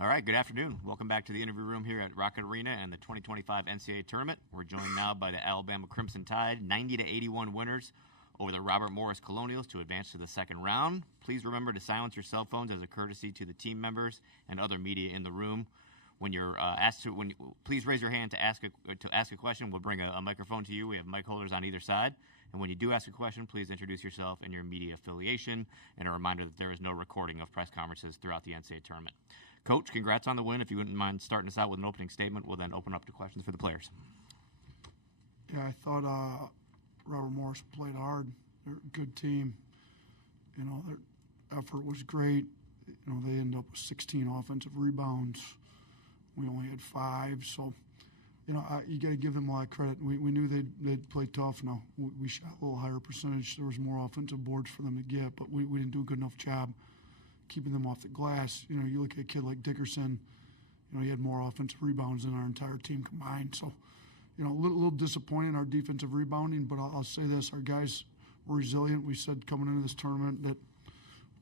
All right, good afternoon. Welcome back to the interview room here at Rocket Arena and the 2025 NCAA Tournament. We're joined now by the Alabama Crimson Tide, 90-81 winners over the Robert Morris Colonials to advance to the second round. Please remember to silence your cell phones as a courtesy to the team members and other media in the room. When you're asked to, please raise your hand to ask a question. We'll bring a microphone to you. We have mic holders on either side. And when you do ask a question, please introduce yourself and your media affiliation. And a reminder that there is no recording of press conferences throughout the NCAA tournament. Coach, congrats on the win. If you wouldn't mind starting us out with an opening statement, we'll then open up to questions for the players. Yeah, I thought Robert Morris played hard. They're a good team. You know, their effort was great. You know, they ended up with 16 offensive rebounds. We only had 5, so you know you got to give them a lot of credit. We knew they'd play tough. Now we shot a little higher percentage. There was more offensive boards for them to get, but we didn't do a good enough job keeping them off the glass. You know, you look at a kid like Dickerson. You know, he had more offensive rebounds than our entire team combined. So, you know, a little disappointed in our defensive rebounding. But I'll say this: our guys were resilient. We said coming into this tournament that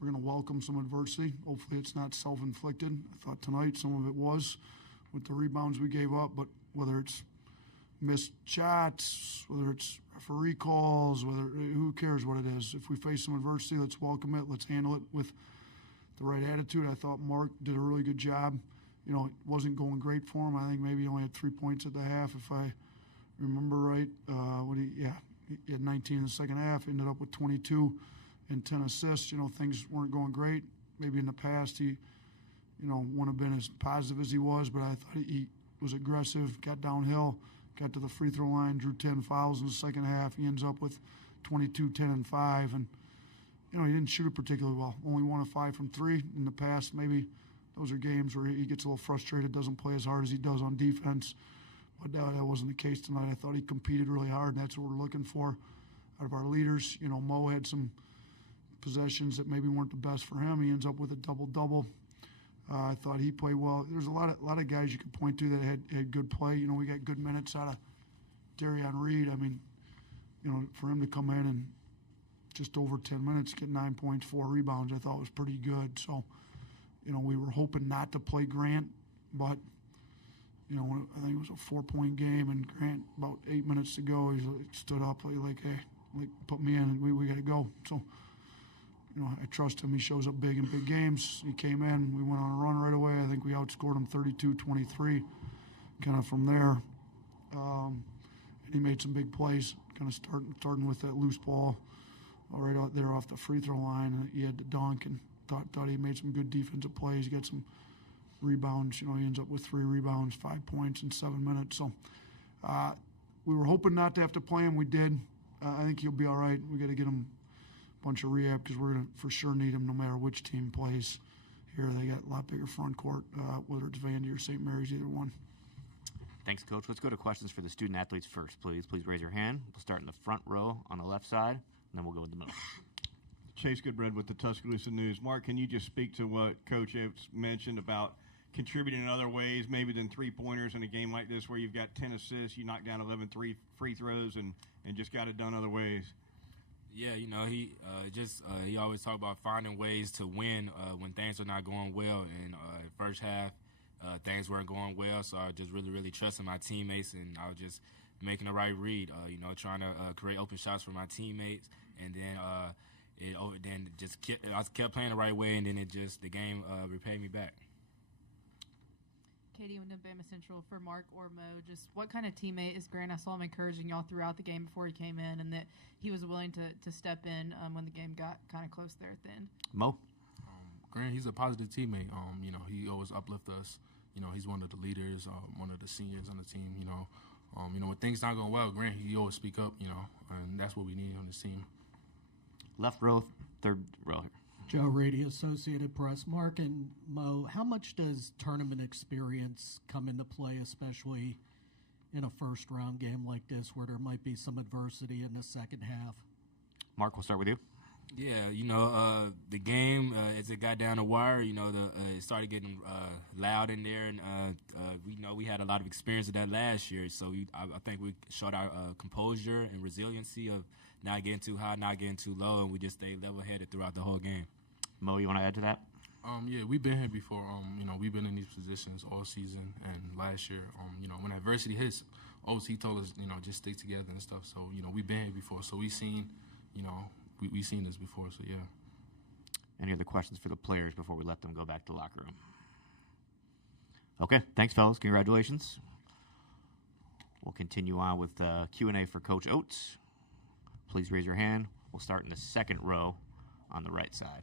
we're going to welcome some adversity. Hopefully, it's not self-inflicted. I thought tonight some of it was with the rebounds we gave up, but whether it's missed shots, whether it's referee calls, who cares what it is. If we face some adversity, let's welcome it. Let's handle it with the right attitude. I thought Mark did a really good job. You know, it wasn't going great for him. I think maybe he only had 3 points at the half, if I remember right. He had 19 in the second half, ended up with 22 and 10 assists. You know, things weren't going great. Maybe in the past he, you know, wouldn't have been as positive as he was, but I thought he was aggressive, got downhill, got to the free throw line, drew 10 fouls in the second half. He ends up with 22, 10, and 5. And, you know, he didn't shoot it particularly well. Only 1 of 5 from 3. In the past, maybe those are games where he gets a little frustrated, doesn't play as hard as he does on defense. But that wasn't the case tonight. I thought he competed really hard, and that's what we're looking for out of our leaders. You know, Mo had some possessions that maybe weren't the best for him. He ends up with a double-double. I thought he played well. There's a lot of guys you could point to that had good play. You know, we got good minutes out of Darian Reed. I mean, you know, for him to come in and just over 10 minutes get 9 points, 4 rebounds, I thought was pretty good. So, you know, we were hoping not to play Grant, but, you know, I think it was a 4-point game, and Grant, about 8 minutes to go, he stood up like, hey, put me in, we got to go. So, you know, I trust him. He shows up big in big games. He came in. We went on a run right away. I think we outscored him 32-23 kind of from there. And he made some big plays, kind of starting with that loose ball right out there off the free throw line. And he had to dunk, and thought he made some good defensive plays. He got some rebounds. You know, he ends up with 3 rebounds, 5 points in 7 minutes. So we were hoping not to have to play him. We did. I think he'll be all right. We got to get him bunch of rehab because we're going to for sure need him no matter which team plays here. They got a lot bigger front court, whether it's Vandy or St. Mary's, either one. Thanks, Coach. Let's go to questions for the student athletes first, please. Please raise your hand. We'll start in the front row on the left side, and then we'll go with the middle. Chase Goodbread with the Tuscaloosa News. Mark, can you just speak to what Coach Epps mentioned about contributing in other ways, maybe than three-pointers in a game like this where you've got 10 assists, you knock down 11 free throws, and just got it done other ways? Yeah, you know, he always talk about finding ways to win when things are not going well. And first half, things weren't going well, so I just really trusted my teammates, and I was just making the right read. You know, trying to create open shots for my teammates, and then I kept playing the right way, and then the game repaid me back. Katie with Bama Central for Mark or Mo. Just what kind of teammate is Grant? I saw him encouraging y'all throughout the game before he came in, and that he was willing to step in when the game got kind of close there at the end. Mo? Grant, he's a positive teammate. You know, he always uplifts us. You know, he's one of the leaders, one of the seniors on the team. You know, when things not going well, Grant, he always speak up. You know, and that's what we need on this team. Left row, third row here. Joe Rady, Associated Press. Mark and Mo, how much does tournament experience come into play, especially in a first-round game like this where there might be some adversity in the second half? Mark, we'll start with you. Yeah, you know, the game, as it got down the wire, you know, it started getting loud in there, and we know we had a lot of experience of that last year, so I think we showed our composure and resiliency of not getting too high, not getting too low, and we just stayed level-headed throughout the whole game. Mo, you want to add to that? Yeah, we've been here before. We've been in these positions all season and last year. When adversity hits, OC told us, just stick together and stuff. So, we've been here before. So we've seen, we've seen this before. So, yeah. Any other questions for the players before we let them go back to the locker room? Okay, thanks, fellas. Congratulations. We'll continue on with Q&A for Coach Oates. Please raise your hand. We'll start in the second row on the right side.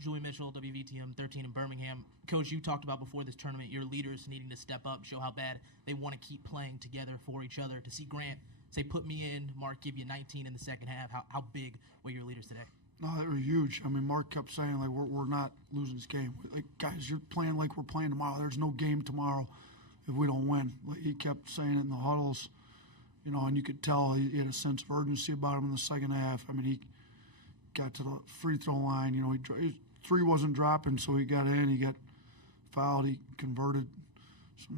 Julie Mitchell, WVTM 13 in Birmingham. Coach, you talked about before this tournament your leaders needing to step up, show how bad they want to keep playing together for each other. To see Grant say, put me in, Mark give you 19 in the second half, how big were your leaders today? No, they were huge. I mean, Mark kept saying, like, we're not losing this game. Like, guys, you're playing like we're playing tomorrow. There's no game tomorrow if we don't win. Like, he kept saying it in the huddles, and you could tell he had a sense of urgency about him in the second half. I mean, he got to the free throw line. He three wasn't dropping, so he got in. He got fouled. He converted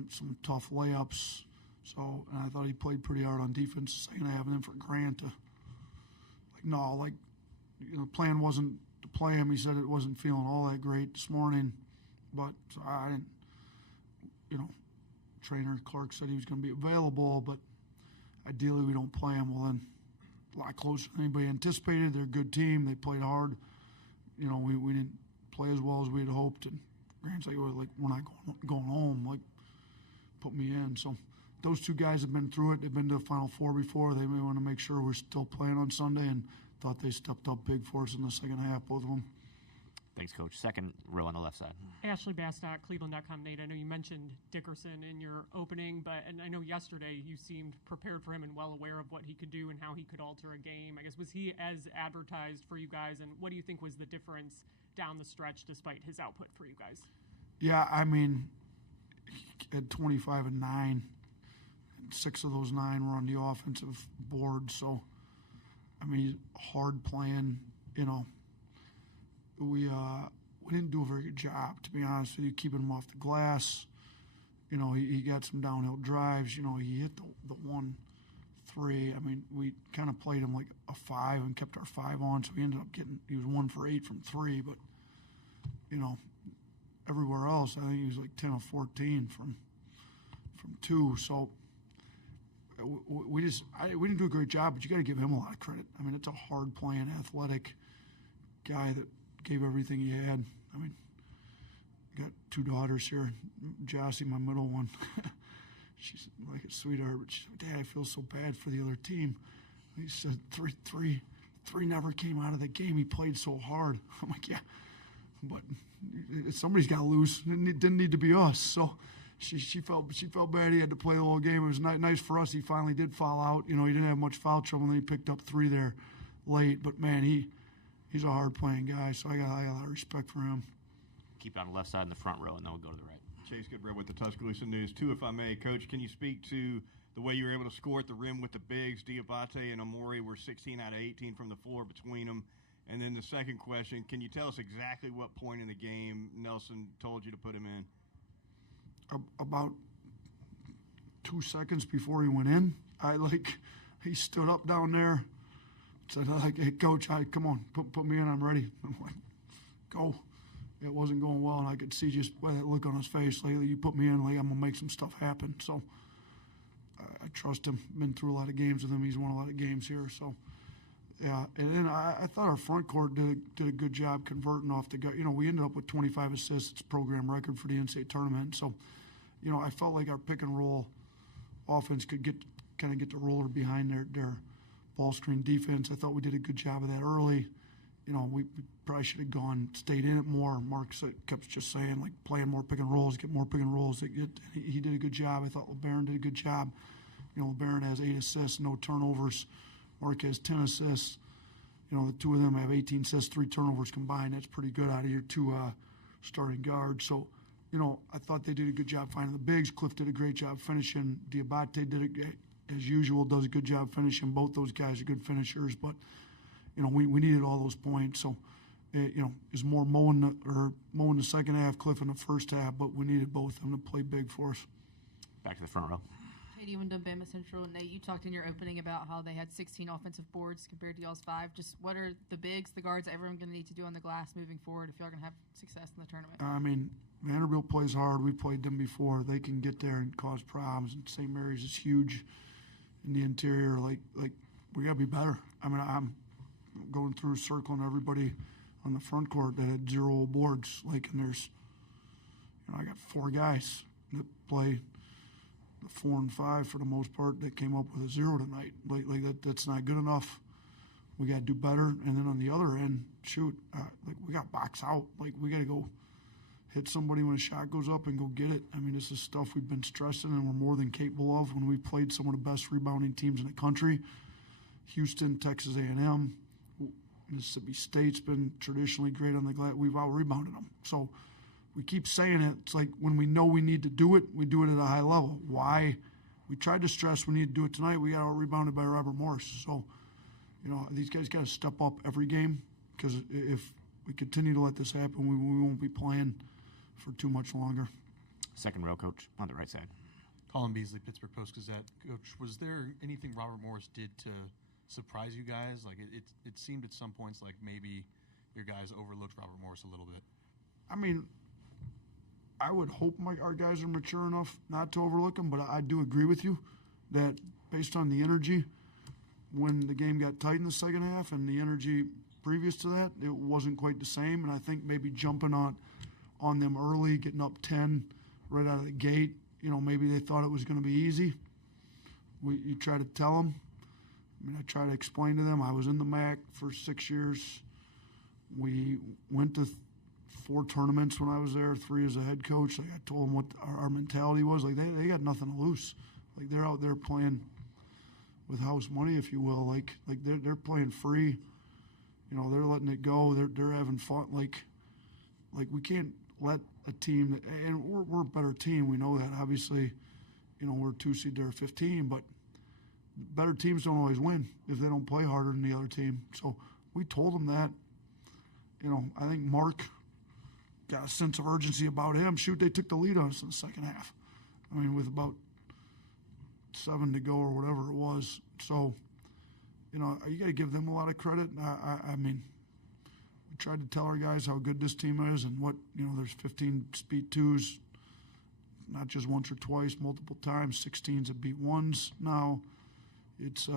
some tough layups. So, and I thought he played pretty hard on defense the second half. And then for Grant to, the plan wasn't to play him. He said it wasn't feeling all that great this morning. But so I didn't, trainer Clark said he was going to be available, but ideally we don't play him. Well, then a lot closer than anybody anticipated. They're a good team. They played hard. We didn't play as well as we had hoped. And Grant's like, we're not going home. Put me in. So those two guys have been through it. They've been to the Final Four before. They may want to make sure we're still playing on Sunday, and thought they stepped up big for us in the second half, both of them. Thanks, Coach. Second row on the left side. Ashley Bastock, Cleveland.com. Nate, I know you mentioned Dickerson in your opening, and I know yesterday you seemed prepared for him and well aware of what he could do and how he could alter a game. I guess, was he as advertised for you guys, and what do you think was the difference down the stretch despite his output for you guys? Yeah, I mean, he had 25 and 9. 6 of those 9 were on the offensive board, so, I mean, he's hard playing, We didn't do a very good job, to be honest with you, keeping him off the glass. He got some downhill drives. He hit the 1-3. I mean, we kind of played him like a 5 and kept our 5 on, so he ended up he was 1 for 8 from 3. But, everywhere else, I think he was like 10 of 14 from 2. So we didn't do a great job, but you got to give him a lot of credit. I mean, it's a hard playing, athletic guy that gave everything he had. I mean, got 2 daughters here. Jossie, my middle one, she's like a sweetheart, but she's like, Dad, I feel so bad for the other team. He said 3 never came out of the game. He played so hard. I'm like, yeah, but somebody's got to lose. It didn't need to be us. So she felt bad. He had to play the whole game. It was nice for us. He finally did foul out. He didn't have much foul trouble, and then he picked up 3 there late. But man, he's a hard-playing guy, so I got a lot of respect for him. Keep it on the left side in the front row, and then we'll go to the right. Chase Goodbread with the Tuscaloosa News. 2, if I may. Coach, can you speak to the way you were able to score at the rim with the bigs? Diabate and Amori were 16 out of 18 from the floor between them. And then the second question, can you tell us exactly what point in the game Nelson told you to put him in? About 2 seconds before he went in, he stood up down there, said, hey, Coach, come on, put me in, I'm ready. I'm like, go. It wasn't going well, and I could see just by that look on his face, you put me in, I'm going to make some stuff happen. So I trust him. Been through a lot of games with him. He's won a lot of games here. So, yeah. And then I thought our front court did a good job converting off the gut. We ended up with 25 assists. It's a program record for the NCAA tournament. So, I felt like our pick and roll offense could get the roller behind their ball screen defense. I thought we did a good job of that early. We probably should have stayed in it more. Mark kept just saying, playing more pick and rolls, get more pick and rolls. He did a good job. I thought LeBaron did a good job. LeBaron has 8 assists, no turnovers. Mark has 10 assists. The 2 of them have 18 assists, 3 turnovers combined. That's pretty good out of your 2 starting guards. So, I thought they did a good job finding the bigs. Cliff did a great job finishing. Diabate did, as usual, does a good job finishing. Both those guys are good finishers, but we needed all those points. So, is more mowing the second half, Cliff in the first half, but we needed both of them to play big for us. Back to the front row. Hey, Lady went to Bama Central, and Nate, you talked in your opening about how they had 16 offensive boards compared to y'all's 5. Just what are the bigs, the guards, everyone going to need to do on the glass moving forward if y'all going to have success in the tournament? I mean, Vanderbilt plays hard. We played them before. They can get there and cause problems. And St. Mary's is huge in the interior. Like we got to be better. I mean, I'm going through circling everybody on the front court that had 0 boards. Like, and there's, I got 4 guys that play the 4 and 5 for the most part that came up with a 0 tonight. Like that's not good enough. We got to do better. And then on the other end, shoot, like we got box out. Like we got to go hit somebody when a shot goes up and go get it. I mean, this is stuff we've been stressing and we're more than capable of when we played some of the best rebounding teams in the country. Houston, Texas A&M, Mississippi State's been traditionally great on the glass. We've out-rebounded them. So we keep saying it. It's like when we know we need to do it, we do it at a high level. Why? We tried to stress we need to do it tonight. We got out-rebounded by Robert Morris. So, these guys got to step up every game because if we continue to let this happen, we won't be playing for too much longer. Second row, coach, on the right side. Colin Beasley, Pittsburgh Post-Gazette. Coach, was there anything Robert Morris did to surprise you guys? Like it seemed at some points like maybe your guys overlooked Robert Morris a little bit. I mean, I would hope our guys are mature enough not to overlook him, but I do agree with you that based on the energy, when the game got tight in the second half and the energy previous to that, it wasn't quite the same. And I think maybe jumping on them early, getting up 10 right out of the gate, maybe they thought it was going to be easy. You try to tell them. I mean, I try to explain to them. I was in the MAC for 6 years. We went to 4 tournaments when I was there, 3 as a head coach. Like I told them what our mentality was. Like they got nothing to lose. Like they're out there playing with house money, if you will. Like they're playing free. They're letting it go. They're having fun. Like we can't let a team and we're a better team. We know that. Obviously, we're 2 seed, they're 15, but better teams don't always win if they don't play harder than the other team. So we told them that. I think Mark got a sense of urgency about him. Shoot, they took the lead on us in the second half. I mean, with about 7 to go or whatever it was. So, you got to give them a lot of credit. I mean, we tried to tell our guys how good this team is and what, there's 15 speed 2s, not just once or twice, multiple times, 16s that beat 1s now. It's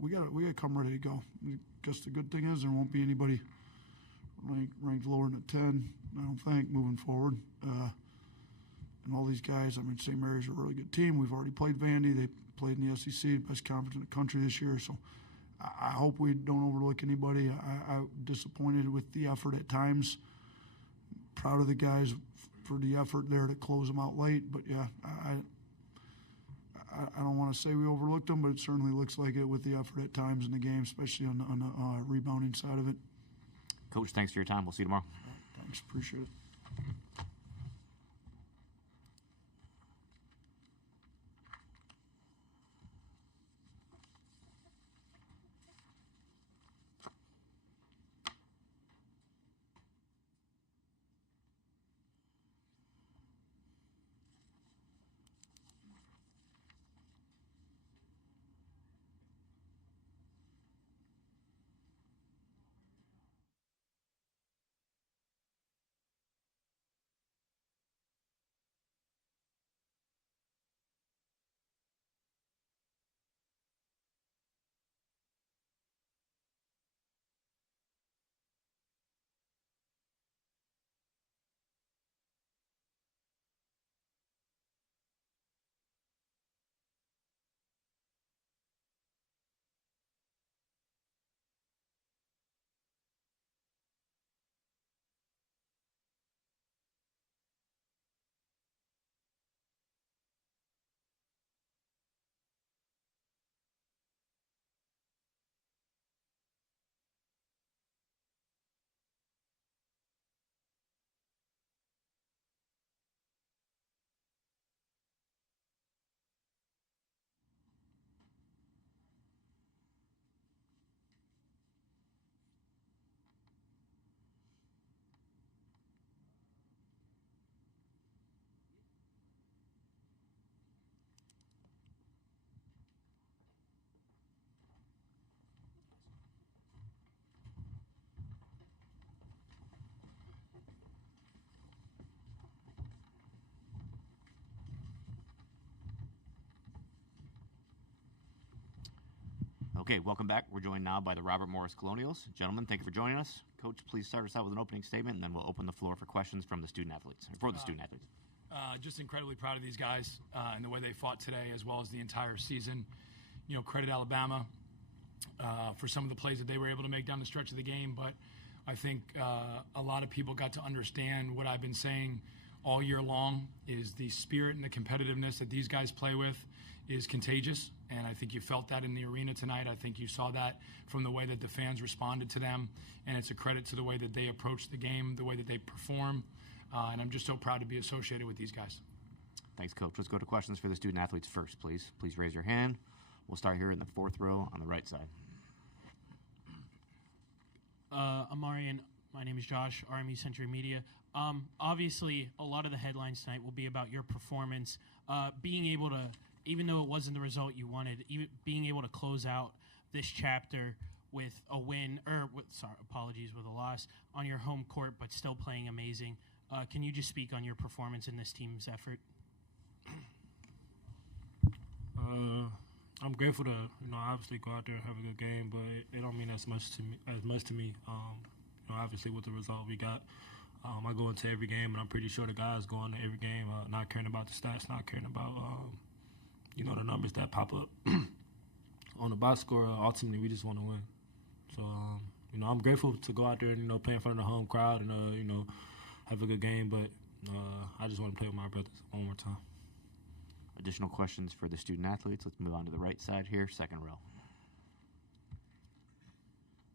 we got to come ready to go. I guess the good thing is there won't be anybody ranked lower than a 10, I don't think, moving forward. And all these guys, I mean, St. Mary's a really good team. We've already played Vandy. They played in the SEC, best conference in the country this year. So I hope we don't overlook anybody. I'm disappointed with the effort at times. Proud of the guys for the effort there to close them out late. But, yeah, I don't want to say we overlooked them, but it certainly looks like it with the effort at times in the game, especially on the rebounding side of it. Coach, thanks for your time. We'll see you tomorrow. Thanks. Appreciate it. Okay, welcome back. We're joined now by the Robert Morris Colonials. Gentlemen, thank you for joining us. Coach, please start us out with an opening statement, and then we'll open the floor for questions from the student athletes, or for the student athletes. Just incredibly proud of these guys and the way they fought today, as well as the entire season. You know, credit Alabama for some of the plays that they were able to make down the stretch of the game, but I think a lot of people got to understand what I've been saying all year long is the spirit and the competitiveness that these guys play with is contagious, and I think you felt that in the arena tonight. I think you saw that from the way that the fans responded to them, and it's a credit to the way that they approach the game, the way that they perform, and I'm just so proud to be associated with these guys. Thanks, Coach. Let's go to questions for the student athletes first, please. Please raise your hand. We'll start here in the fourth row on the right side. Amarian, my name is Josh, RMU Century Media. Obviously, a lot of the headlines tonight will be about your performance. Being able to, even though it wasn't the result you wanted, even being able to close out this chapter with a win, with a loss on your home court, but still playing amazing. Can you just speak on your performance in this team's effort? I'm grateful to, obviously go out there and have a good game, but it don't mean as much to me. Obviously with the result we got, I go into every game, and I'm pretty sure the guys go into every game not caring about the stats, not caring about, the numbers that pop up on the box score. Ultimately, we just want to win. So, I'm grateful to go out there and, play in front of the home crowd and, have a good game, but I just want to play with my brothers one more time. Additional questions for the student athletes. Let's move on to the right side here, second row.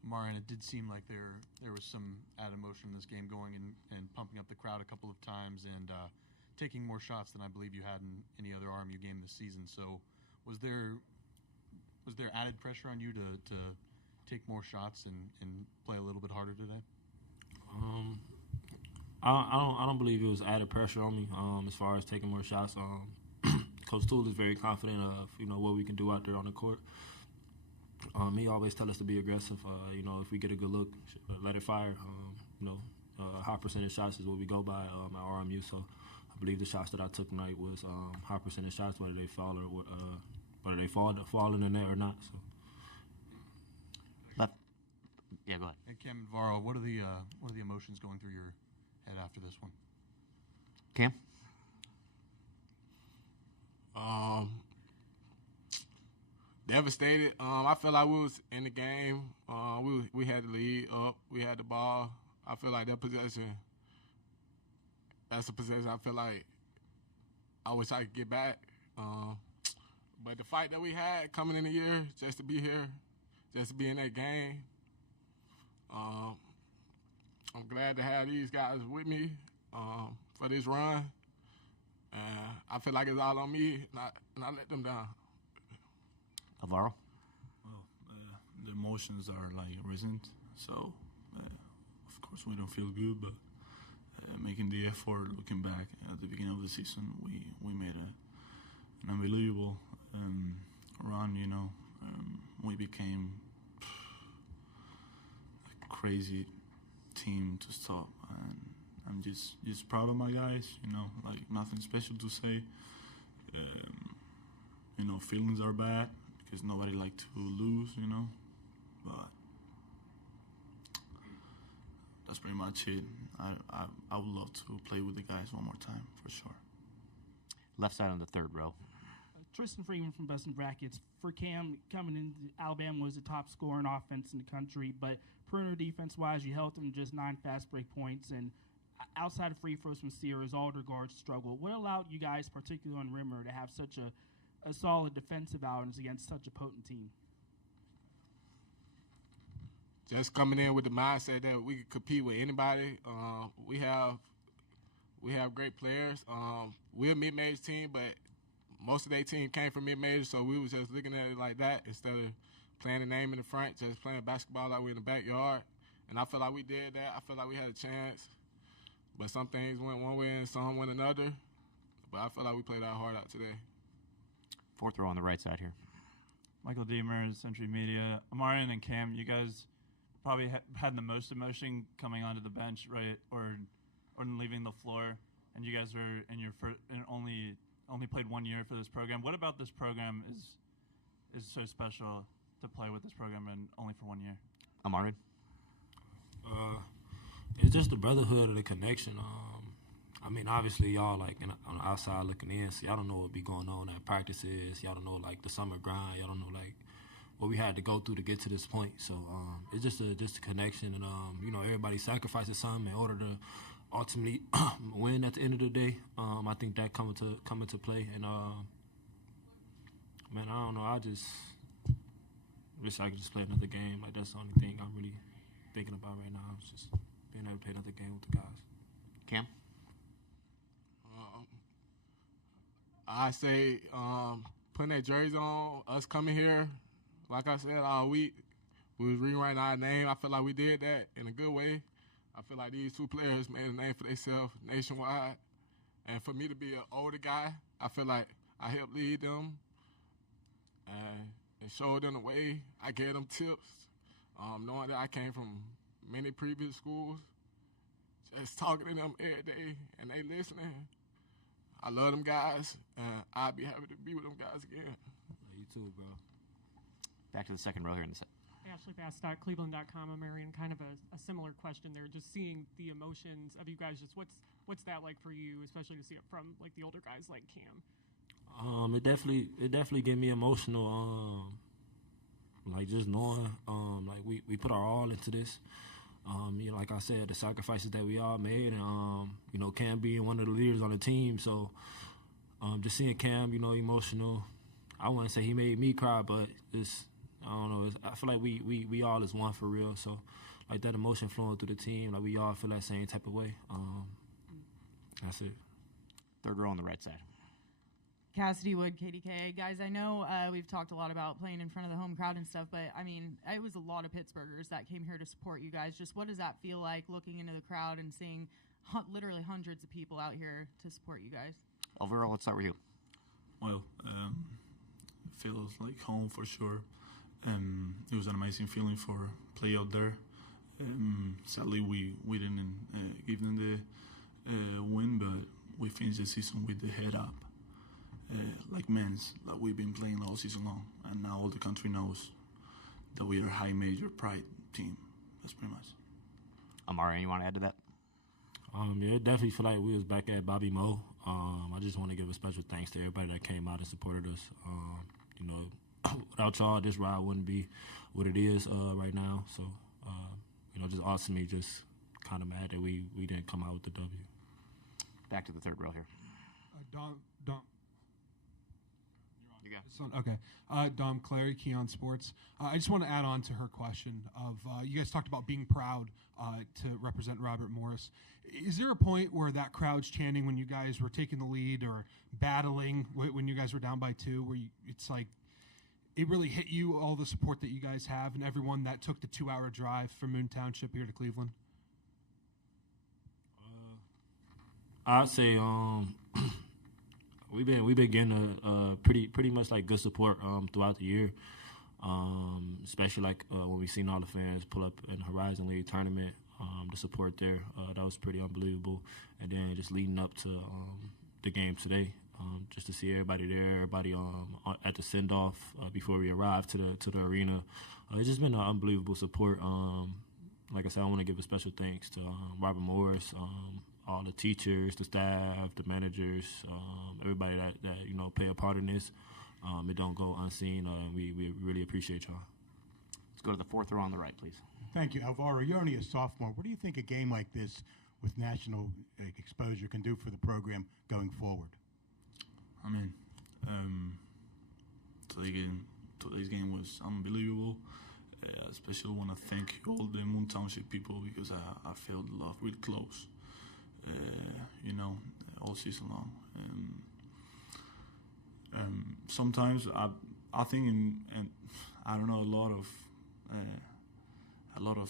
Marian, it did seem like there was some added emotion in this game, going and pumping up the crowd a couple of times and taking more shots than I believe you had in any other RMU game this season. So was there added pressure on you to take more shots and play a little bit harder today? I don't believe it was added pressure on me as far as taking more shots. Coach Toole is very confident of what we can do out there on the court. He always tells us to be aggressive. If we get a good look, let it fire. High percentage shots is what we go by at RMU. So I believe the shots that I took tonight was high percentage shots, whether they fall or whether they fall in the net or not. So. Left. Yeah, go ahead. And Cam Navarro, what are the emotions going through your head after this one? Cam? Devastated. I feel like we was in the game. We had the lead up. We had the ball. I feel like that's a possession I feel like I wish I could get back. But the fight that we had coming in the year, just to be here, just to be in that game, I'm glad to have these guys with me for this run. I feel like it's all on me, not let them down. Alvaro? Well, the emotions are risen, so of course we don't feel good, but making the effort, looking back at the beginning of the season, we made an unbelievable run, we became a crazy team to stop, and I'm just proud of my guys, nothing special to say. Feelings are bad because nobody like to lose, but that's pretty much it. I would love to play with the guys one more time, for sure. Left side on the third row. Tristan Freeman from Best in Brackets. For Cam, coming into Alabama was the top scorer in offense in the country, but perimeter defense-wise, you held them to just 9 fast break points, and outside of free throws from Sierra's, all regards struggled. What allowed you guys, particularly on rimmer, to have such a solid defensive outings against such a potent team? Just coming in with the mindset that we could compete with anybody. We have great players. We're a mid-major team, but most of their team came from mid-major, so we was just looking at it like that instead of playing the name in the front, just playing basketball like we're in the backyard. And I feel like we did that. I feel like we had a chance. But some things went one way and some went another. But I feel like we played our heart out today. Fourth row on the right side here. Michael Deemer, Century Media. Amarian and Cam, you guys probably had the most emotion coming onto the bench, right, or leaving the floor. And you guys are in your first, and only played 1 year for this program. What about this program is so special play with this program and only for 1 year? Amari? It's just the brotherhood of the connection. I mean, obviously, y'all, like, on the outside looking in, so y'all don't know what be going on at practices. Y'all don't know, like, the summer grind. Y'all don't know, like, what we had to go through to get to this point. So it's just a connection. And, you know, everybody sacrifices something in order to ultimately win at the end of the day. I think that come into play. And, man, I don't know. I just wish I could just play another game. Like, that's the only thing I'm really thinking about right now. It's just being able to play another game with the guys. Cam? I say putting that jersey on, us coming here, like I said all week, we was rewriting our name. I feel like we did that in a good way. I feel like these two players made a name for themselves nationwide. And for me to be an older guy, I feel like I helped lead them and showed them the way. I gave them tips, knowing that I came from many previous schools, just talking to them every day, and they listening. I love them guys, and I'd be happy to be with them guys again. You too, bro. Back to the second row here in the set. Ashley Bass.Cleveland.com, Marion, kind of a similar question there. Just seeing the emotions of you guys, just what's that like for you, especially to see it from like the older guys like Cam? It definitely get me emotional. Like just knowing, like we put our all into this. You know, like I said, the sacrifices that we all made, and you know, Cam being one of the leaders on the team. So, just seeing Cam, you know, emotional. I wouldn't say he made me cry, but it's, I don't know. I feel like we all is one for real. So, like that emotion flowing through the team, like we all feel that same type of way. That's it. Third row on the right side. Cassidy Wood, KDKA. Guys, I know we've talked a lot about playing in front of the home crowd and stuff, but, I mean, it was a lot of Pittsburghers that came here to support you guys. Just what does that feel like, looking into the crowd and seeing literally hundreds of people out here to support you guys? Overall, let's start with you. Well, it feels like home for sure. It was an amazing feeling for play out there. Sadly, we didn't give them the win, but we finished the season with the head up. Like men's, like we've been playing all season long, and now all the country knows that we are a high major pride team. That's pretty much. Amari, you want to add to that? Yeah, it definitely feel like we was back at Bobby Moe. I just want to give a special thanks to everybody that came out and supported us. You know, without y'all, this ride wouldn't be what it is right now. So, you know, just ultimately just kind of mad that we didn't come out with the W. Back to the third row here. Dom. You go. Okay. Dom Clary, Keon Sports. I just want to add on to her question of you guys talked about being proud to represent Robert Morris. Is there a point where that crowd's chanting when you guys were taking the lead or battling when you guys were down by 2, where it's like it really hit you, all the support that you guys have and everyone that took the 2-hour drive from Moon Township here to Cleveland? I'd say we've been getting a pretty much like good support throughout the year, especially like when we seen all the fans pull up in the Horizon League tournament. The support there that was pretty unbelievable, and then just leading up to the game today, just to see everybody there, everybody at the send off before we arrived to the arena. It's just been an unbelievable support. Like I said, I want to give a special thanks to Robert Morris, all the teachers, the staff, the managers, everybody that you know play a part in this. It don't go unseen, and we really appreciate y'all. Let's go to the fourth row on the right, please. Thank you. Alvaro, you're only a sophomore. What do you think a game like this with national exposure can do for the program going forward? I mean, today's game was unbelievable. Especially want to thank all the Moon Township people because I felt love real close. You know, all season long. Sometimes I think and I don't know a lot of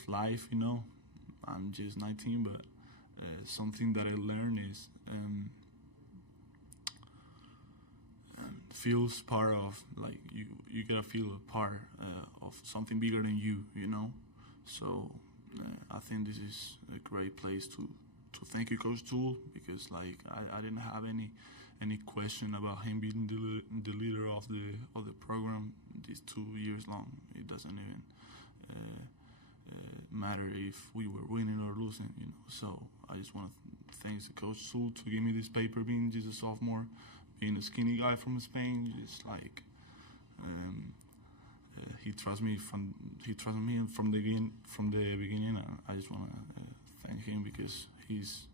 life. You know, I'm just 19, but something that I learned is feels part of like you gotta feel a part of something bigger than you. You know, so I think this is a great place to thank you, Coach Toole, because like I didn't have any question about him being the leader of the program. these 2 years long. It doesn't even matter if we were winning or losing, you know. So I just want to thank the coach Sul to give me this paper, being just a sophomore, being a skinny guy from Spain, just like he trusts me from the beginning. I just want to thank him because he's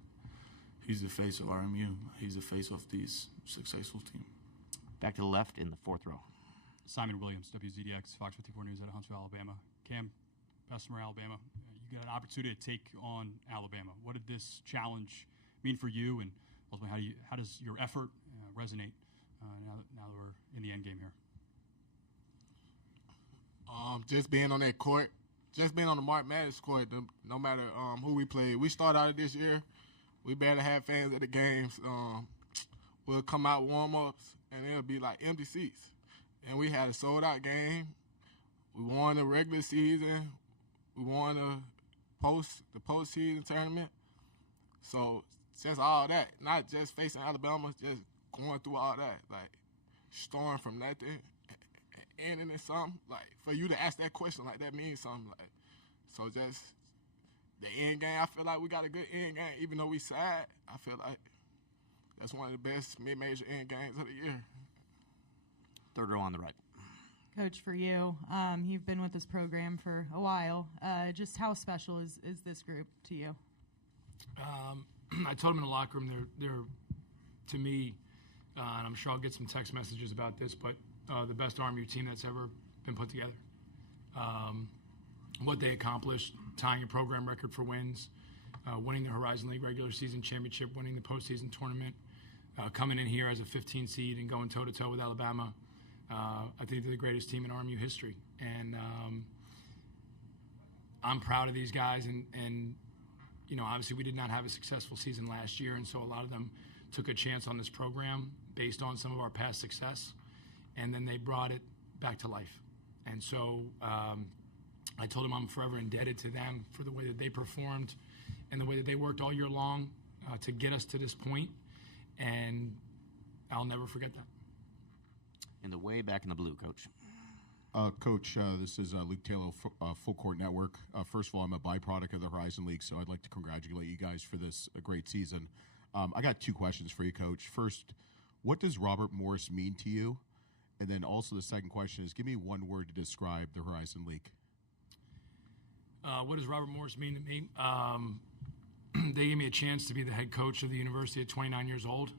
the face of RMU. He's the face of this successful team. Back to the left in the fourth row. Simon Williams, WZDX, Fox 54 News out of Huntsville, Alabama. Cam, Bessemer, Alabama. You got an opportunity to take on Alabama. What did this challenge mean for you, and ultimately, how does your effort resonate now that we're in the end game here? Just being on that court, just being on the March Madness court, no matter who we play. We start out of this year, we better have fans at the games. We'll come out warm-ups, and it'll be like empty seats. And we had a sold-out game. We won the regular season. We won the postseason tournament. So just all that, not just facing Alabama, just going through all that, like starting from nothing, ending in something. Like for you to ask that question, like that means something. Like so, just the end game. I feel like we got a good end game, even though we sad. I feel like that's one of the best mid-major end games of the year. Third row on the right. Coach, for you, you've been with this program for a while. Just how special is this group to you? I told them in the locker room they're to me, and I'm sure I'll get some text messages about this, but the best RMU team that's ever been put together. What they accomplished, tying a program record for wins, winning the Horizon League regular season championship, winning the postseason tournament, coming in here as a 15 seed and going toe-to-toe with Alabama. I think they're the greatest team in RMU history. And I'm proud of these guys. And, you know, obviously we did not have a successful season last year, and so a lot of them took a chance on this program based on some of our past success, and then they brought it back to life. And so I told them I'm forever indebted to them for the way that they performed and the way that they worked all year long to get us to this point, and I'll never forget that. In the way back in the blue, Coach. Coach, this is Luke Taylor, Full Court Network. First of all, I'm a byproduct of the Horizon League, so I'd like to congratulate you guys for this great season. I got two questions for you, Coach. First, what does Robert Morris mean to you? And then also the second question is, give me one word to describe the Horizon League. What does Robert Morris mean to me? They gave me a chance to be the head coach of the university at 29 years old,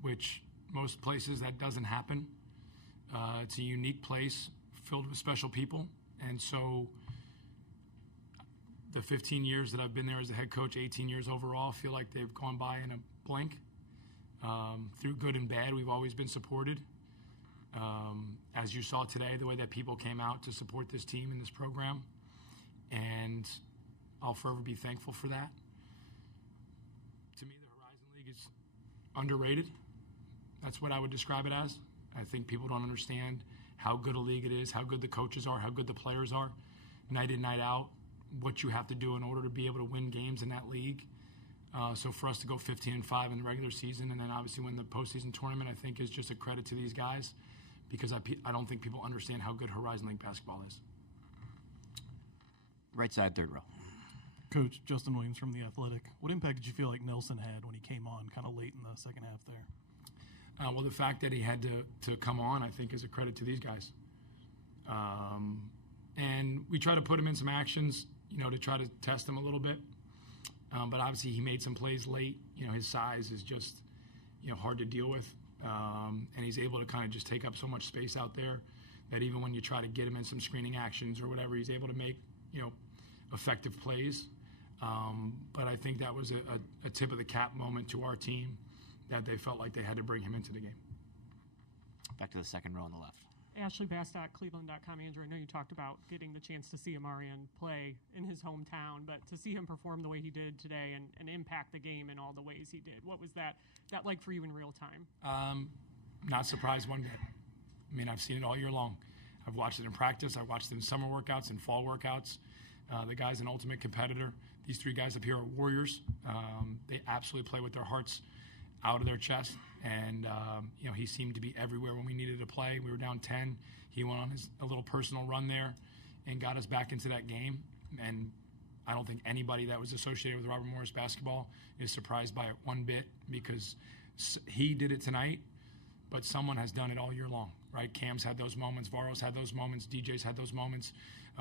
which most places that doesn't happen. It's a unique place filled with special people. And so the 15 years that I've been there as a head coach, 18 years overall, feel like they've gone by in a blink. Through good and bad, we've always been supported. As you saw today, the way that people came out to support this team and this program. And I'll forever be thankful for that. To me, the Horizon League is underrated. That's what I would describe it as. I think people don't understand how good a league it is, how good the coaches are, how good the players are, night in, night out, what you have to do in order to be able to win games in that league. So for us to go 15-5 in the regular season and then obviously win the postseason tournament, I think is just a credit to these guys because I don't think people understand how good Horizon League basketball is. Right side, third row. Coach, Justin Williams from The Athletic. What impact did you feel like Nelson had when he came on kind of late in the second half there? Well, the fact that he had to come on, I think, is a credit to these guys. And we try to put him in some actions, you know, to try to test him a little bit. But obviously he made some plays late. You know, his size is just, you know, hard to deal with. And he's able to kind of just take up so much space out there that even when you try to get him in some screening actions or whatever, he's able to make, you know, effective plays. But I think that was a tip of the cap moment to our team that they felt like they had to bring him into the game. Back to the second row on the left. Ashley Bastock, Cleveland.com. Andrew, I know you talked about getting the chance to see Amarian play in his hometown, but to see him perform the way he did today and impact the game in all the ways he did, what was that like for you in real time? Not surprised one bit. I mean, I've seen it all year long. I've watched it in practice. I watched it in summer workouts and fall workouts. The guy's an ultimate competitor. These three guys up here are warriors. They absolutely play with their hearts. out of their chest. And, he seemed to be everywhere when we needed to play. We were down 10. He went on a little personal run there and got us back into that game. And I don't think anybody that was associated with Robert Morris basketball is surprised by it one bit, because he did it tonight, but someone has done it all year long, right? Cam's had those moments. Varo's had those moments. DJ's had those moments.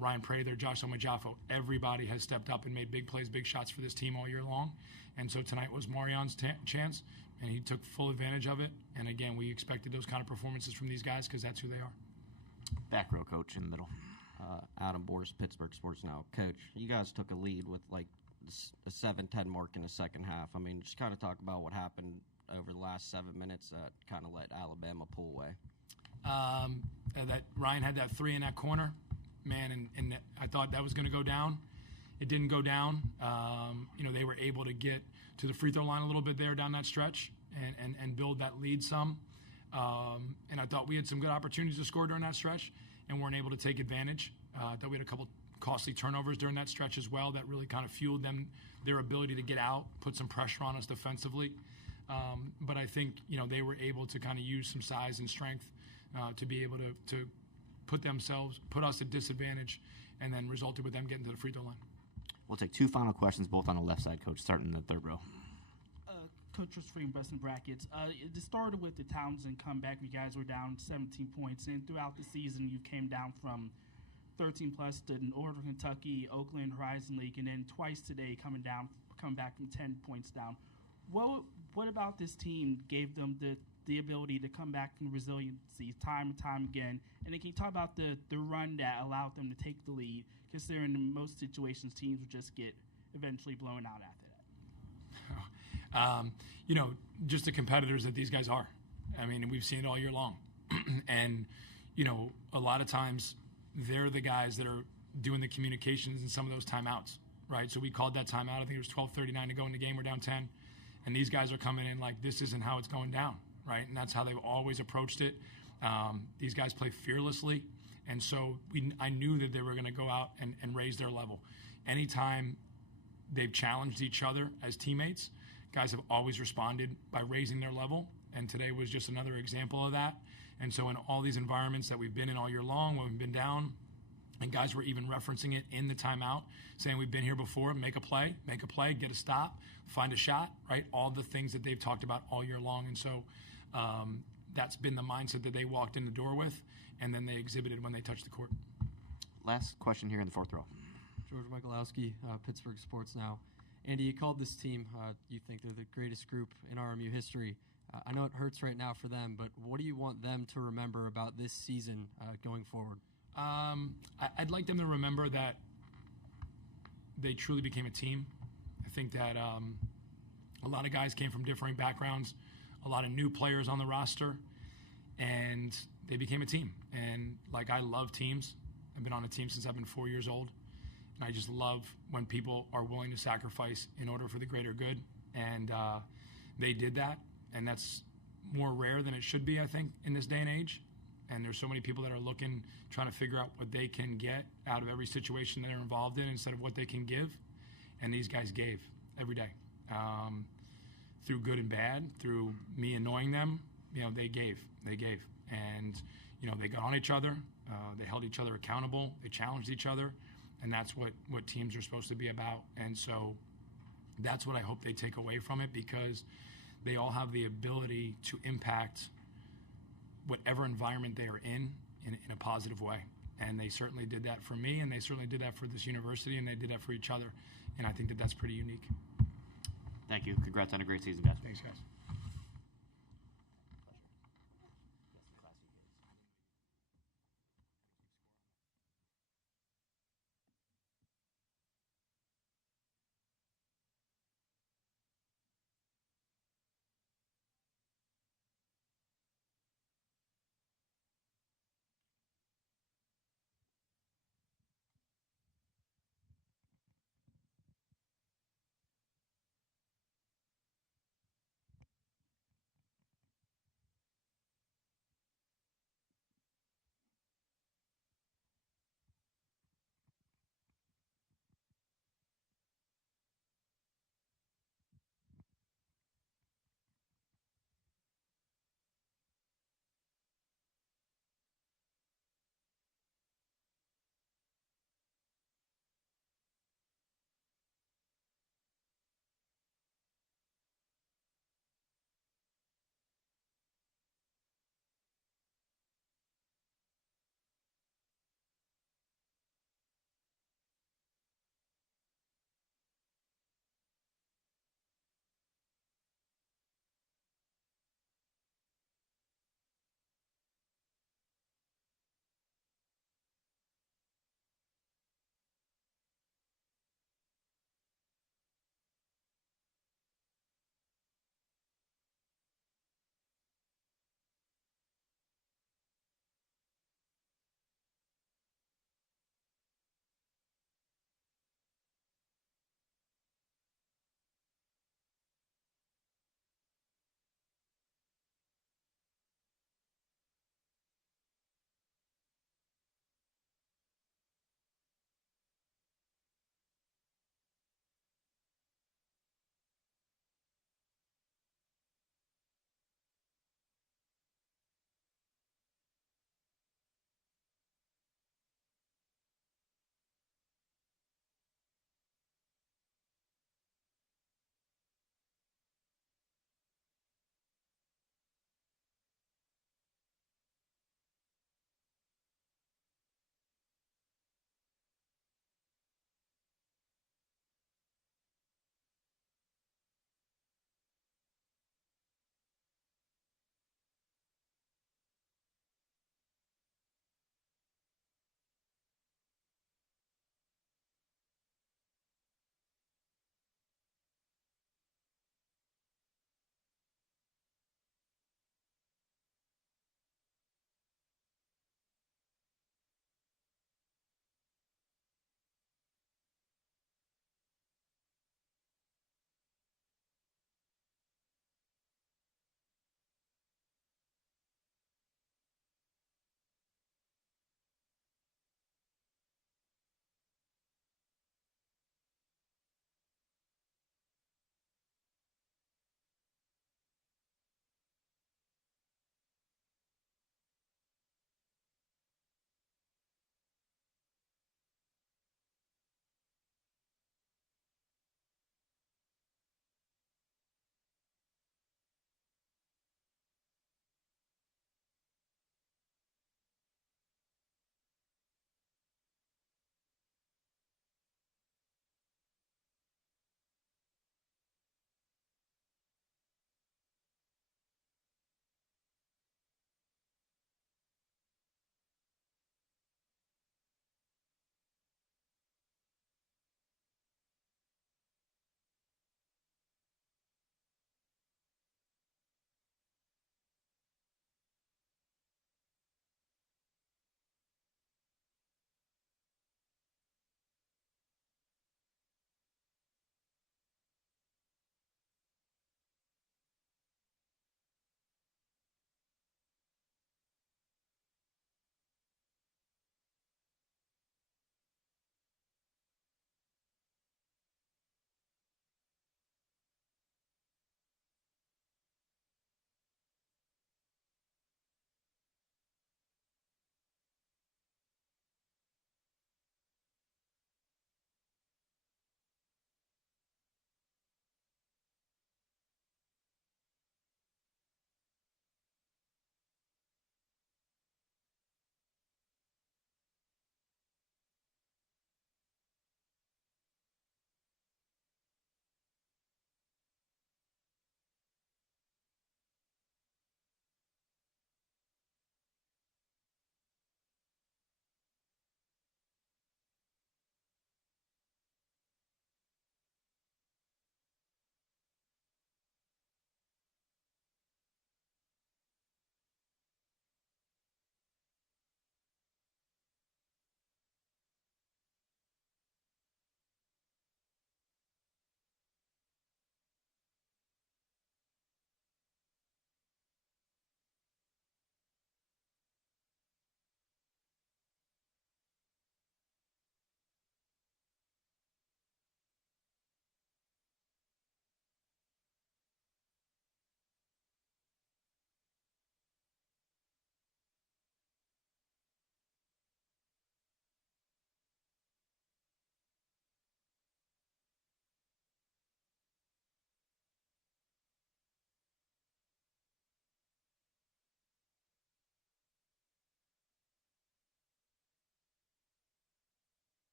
Ryan Prather, Josh Omajafo. Everybody has stepped up and made big plays, big shots for this team all year long. And so tonight was Marion's chance, and he took full advantage of it. And, again, we expected those kind of performances from these guys because that's who they are. Back row coach in the middle. Adam Boris, Pittsburgh Sports Now. Coach, you guys took a lead with like a 7-10 mark in the second half. I mean, just kind of talk about what happened over the last 7 minutes that kind of let Alabama pull away. That Ryan had that three in that corner, man, and I thought that was going to go down. It didn't go down. They were able to get to the free throw line a little bit there down that stretch and build that lead some. And I thought we had some good opportunities to score during that stretch and weren't able to take advantage. I thought we had a couple costly turnovers during that stretch as well that really kind of fueled their ability to get out, put some pressure on us defensively. But I think, they were able to kind of use some size and strength to be able to put us at disadvantage, and then resulted with them getting to the free throw line. We'll take two final questions, both on the left side, Coach, starting in the third row. Coach was free in Western brackets. It started with the Townsend comeback. You guys were down 17 points, and throughout the season, you came down from 13 plus to Northern Kentucky, Oakland, Horizon League, and then twice today coming back from 10 points down. What about this team gave them the ability to come back from resiliency time and time again? And then can you talk about the run that allowed them to take the lead, considering in most situations teams would just get eventually blown out after that? Just the competitors that these guys are. I mean, we've seen it all year long. And, a lot of times they're the guys that are doing the communications in some of those timeouts, right? So we called that timeout. I think it was 12:39 to go in the game. We're down 10. And these guys are coming in like, this isn't how it's going down, right? And that's how they've always approached it. These guys play fearlessly. And so I knew that they were going to go out and raise their level. Anytime they've challenged each other as teammates, guys have always responded by raising their level. And today was just another example of that. And so in all these environments that we've been in all year long, when we've been down, and guys were even referencing it in the timeout, saying we've been here before, make a play, get a stop, find a shot, right? All the things that they've talked about all year long. And so that's been the mindset that they walked in the door with, and then they exhibited when they touched the court. Last question here in the fourth row. George Michalowski, Pittsburgh Sports Now. Andy, you called this team, you think they're the greatest group in RMU history. I know it hurts right now for them, but what do you want them to remember about this season going forward? I'd like them to remember that they truly became a team. I think that a lot of guys came from differing backgrounds, a lot of new players on the roster, and they became a team. And, I love teams. I've been on a team since I've been 4 years old. And I just love when people are willing to sacrifice in order for the greater good. And they did that. And that's more rare than it should be, I think, in this day and age. And there's so many people that are trying to figure out what they can get out of every situation that they're involved in instead of what they can give. And these guys gave every day. Through good and bad, through me annoying them, they gave. And, they got on each other. They held each other accountable. They challenged each other. And that's what teams are supposed to be about. And so that's what I hope they take away from it, because they all have the ability to impact whatever environment they are in a positive way. And they certainly did that for me, and they certainly did that for this university, and they did that for each other. And I think that that's pretty unique. Thank you. Congrats on a great season, guys. Thanks, guys.